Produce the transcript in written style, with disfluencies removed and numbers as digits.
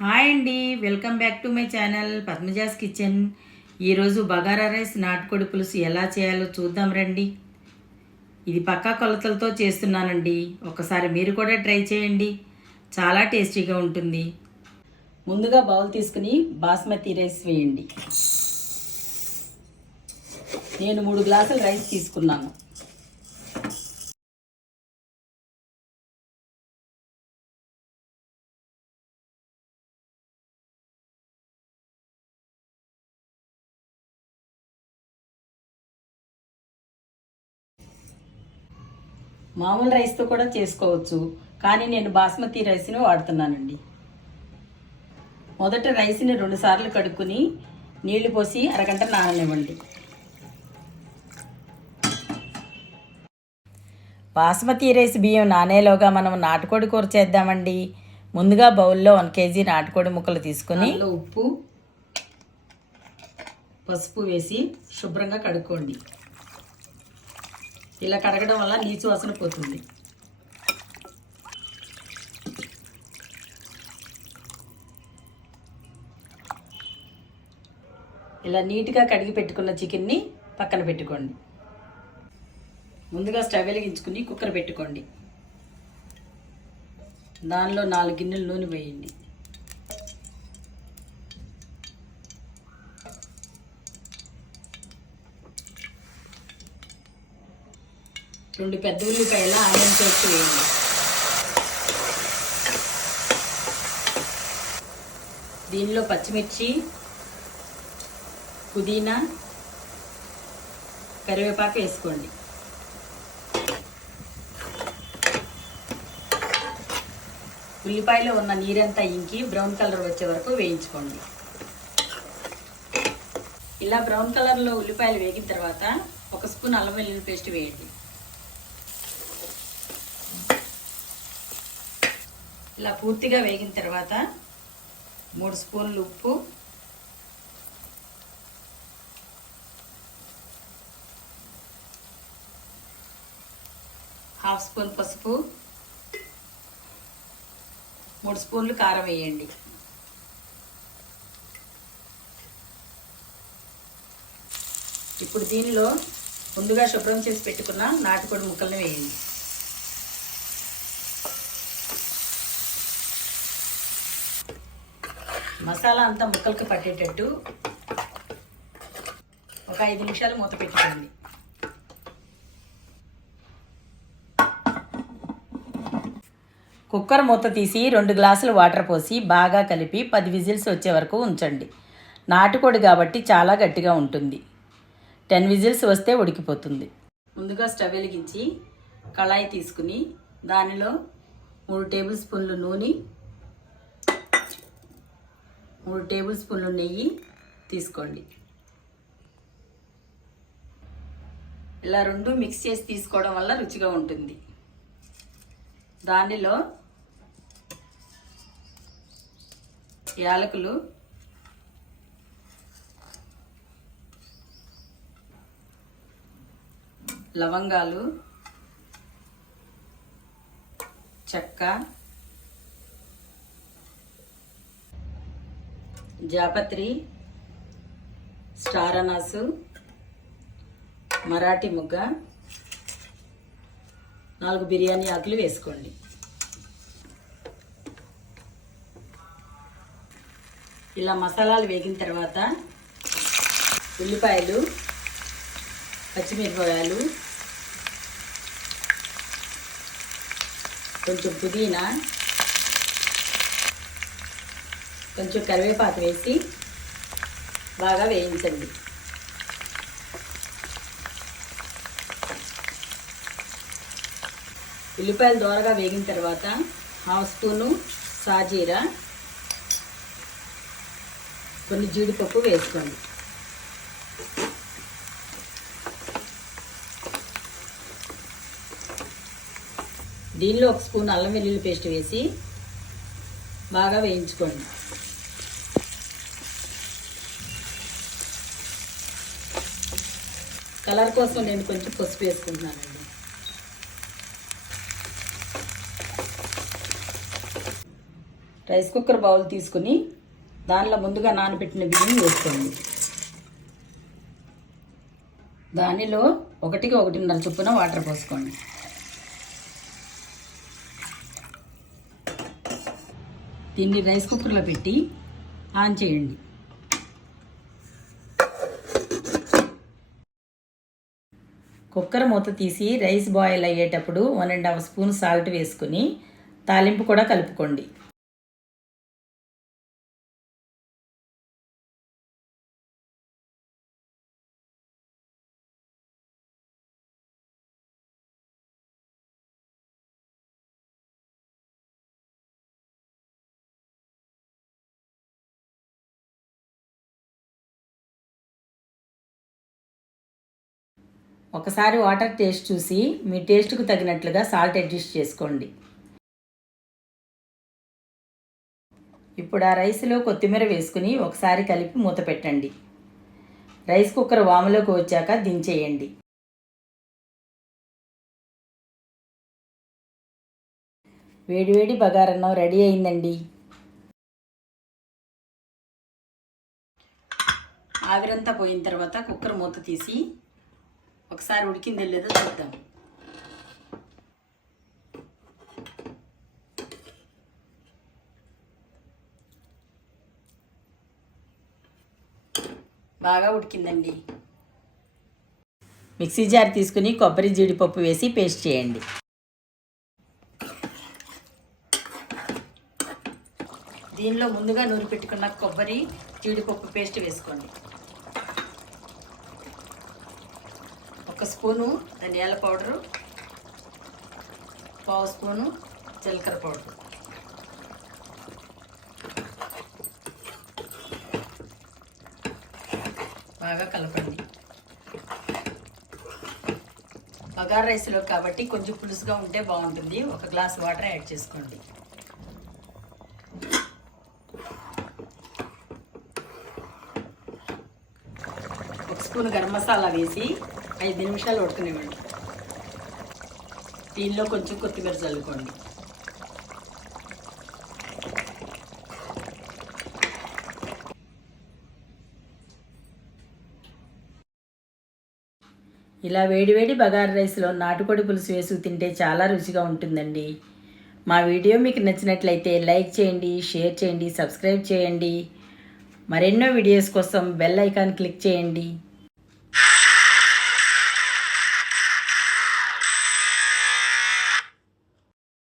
Hi అండి, welcome back to my channel Padmaja's kitchen. ఈరోజు bagara rice నాటుకోడి పులుసు ఎలా చేయాలో చూద్దాం రండి. ఇది పక్కా కొలతలతో చేస్తున్నానండి. ఒకసారి మీరు కూడా ట్రై చేయండి, చాలా టేస్టీగా ఉంటుంది. ముందుగా బౌల్ తీసుకుని బాస్మతి రైస్ వేయండి. నేను 3 గ్లాసుల రైస్ తీసుకున్నాను. మామూలు రైస్తో కూడా చేసుకోవచ్చు, కానీ నేను బాస్మతి రైస్ని వాడుతున్నానండి. మొదట రైస్ని 2 సార్లు కడుక్కుని నీళ్లు పోసి అరగంట నాననివ్వండి. బాస్మతి రైస్ బియ్యం నానేలోగా మనం నాటుకోడి కూర చేద్దామండి. ముందుగా బౌల్లో 1 కేజీ నాటుకోడి ముక్కలు తీసుకొని ఉప్పు, పసుపు వేసి శుభ్రంగా కడుక్కోండి. ఇలా కడగడం వల్ల నీచు వాసన పోతుంది. ఇలా నీట్గా కడిగి పెట్టుకున్న చికెన్ని పక్కన పెట్టుకోండి. ముందుగా స్టవ్ వెలిగించుకుని కుక్కర్ పెట్టుకోండి. దానిలో 4 గిన్నెలు నూనె వేయండి. రెండు పెద్ద ఉల్లిపాయల ఆనియన్ పేస్ట్ వేయండి. దీనిలో పచ్చిమిర్చి, పుదీనా, కరివేపాకు వేసుకోండి. ఉల్లిపాయలో ఉన్న నీరంతా ఇంకి బ్రౌన్ కలర్ వచ్చే వరకు వేయించుకోండి. ఇలా బ్రౌన్ కలర్లో ఉల్లిపాయలు వేగిన తర్వాత 1 స్పూన్ అల్లం వెల్లుల్లి పేస్ట్ వేయండి. ఇలా పూర్తిగా వేగిన తర్వాత 3 స్పూన్లు ఉప్పు, 1/2 స్పూన్ పసుపు, 3 స్పూన్లు కారం వేయండి. ఇప్పుడు దీనిలో ముందుగా శుభ్రం చేసి పెట్టుకున్న నాటుకోడి ముక్కల్ని వేయండి. మసాలా అంతా ముక్కలకి పట్టేటట్టు ఒక 5 నిమిషాలు మూత పెట్టుకోండి. కుక్కర్ మూత తీసి 2 గ్లాసులు వాటర్ పోసి బాగా కలిపి 10 విజిల్స్ వచ్చే వరకు ఉంచండి. నాటుకోడి కాబట్టి చాలా గట్టిగా ఉంటుంది. 10 విజిల్స్ వస్తే ఉడికిపోతుంది. ముందుగా స్టవ్ వెలిగించి కళాయి తీసుకుని దానిలో 3 టేబుల్ స్పూన్లు నూనె, 3 టేబుల్ స్పూన్లు నెయ్యి తీసుకోండి. ఇలా 2 మిక్స్ చేసి తీసుకోవడం వల్ల రుచిగా ఉంటుంది. దానిలో యాలకులు, లవంగాలు, చెక్క, జాపత్రి, స్టార్ అనాసు, మరాఠీ ముగ్గ, 4 బిర్యానీ ఆకులు వేసుకోండి. ఇలా మసాలాలు వేగిన తర్వాత ఉల్లిపాయలు, పచ్చిమిరపకాయలు, కొంచెం పుదీనా, కొంచెం కరివేపాకు వేసి బాగా వేయించండి. ఉల్లిపాయలు దోరగా వేగిన తర్వాత 1/2 స్పూను సాజీరా, కొన్ని జీడిపప్పు వేసుకోండి. దీనిలో 1 స్పూన్ అల్లం వెల్లుల్లి పేస్ట్ వేసి బాగా వేయించుకోండి. కలర్ కోసం నేను కొంచెం పసుపు వేసుకుంటున్నానండి. రైస్ కుక్కర్ బౌల్ తీసుకుని దానిలో ముందుగా నానబెట్టిన బియ్యం వేసుకోండి. దానిలో 1-1.5 చొప్పున వాటర్ పోసుకోండి. దీన్ని రైస్ కుక్కర్లో పెట్టి ఆన్ చేయండి. కుక్కర్ మూత తీసి రైస్ బాయిల్ అయ్యేటప్పుడు 1½ స్పూన్ సాల్ట్ వేసుకుని తాలింపు కూడా కలుపుకోండి. ఒకసారి వాటర్ టేస్ట్ చూసి మీ టేస్ట్కు తగినట్లుగా సాల్ట్ అడ్జస్ట్ చేసుకోండి. ఇప్పుడు ఆ రైస్లో కొత్తిమీర వేసుకుని ఒకసారి కలిపి మూత పెట్టండి. రైస్ కుక్కర్ వాములోకి వచ్చాక దించేయండి. వేడివేడి బగారన్నం రెడీ అయిందండి. ఆవిరంతా పోయిన తర్వాత కుక్కర్ మూత తీసి ఒకసారి ఉడికిందో లేదో చూద్దాం. బాగా ఉడికిందండి. మిక్సీ జార్ తీసుకుని కొబ్బరి జీడిపప్పు వేసి పేస్ట్ చేయండి. దీనిలో ముందుగా నూరి పెట్టుకున్న కొబ్బరి జీడిపప్పు పేస్ట్ వేసుకోండి. 1 స్పూను ధనియాల పౌడరు, 1/2 స్పూను జీలకర్ర పౌడరు, బాగా కలపండి. బగారా రైస్లో కాబట్టి కొంచెం పులుసుగా ఉంటే బాగుంటుంది. 1 గ్లాస్ వాటర్ యాడ్ చేసుకోండి. స్పూన్ గరం మసాలా వేసి 5 నిమిషాలు ఉడకనివ్వండి. దీనిలో కొంచెం కొత్తిమీర చల్లుకోండి. ఇలా వేడివేడి బగారా రైస్లో నాటుకోడి పులుసు వేసి తింటే చాలా రుచిగా ఉంటుందండి. మా వీడియో మీకు నచ్చినట్లయితే లైక్ చేయండి, షేర్ చేయండి, సబ్స్క్రైబ్ చేయండి. మరెన్నో వీడియోస్ కోసం బెల్ ఐకాన్ క్లిక్ చేయండి.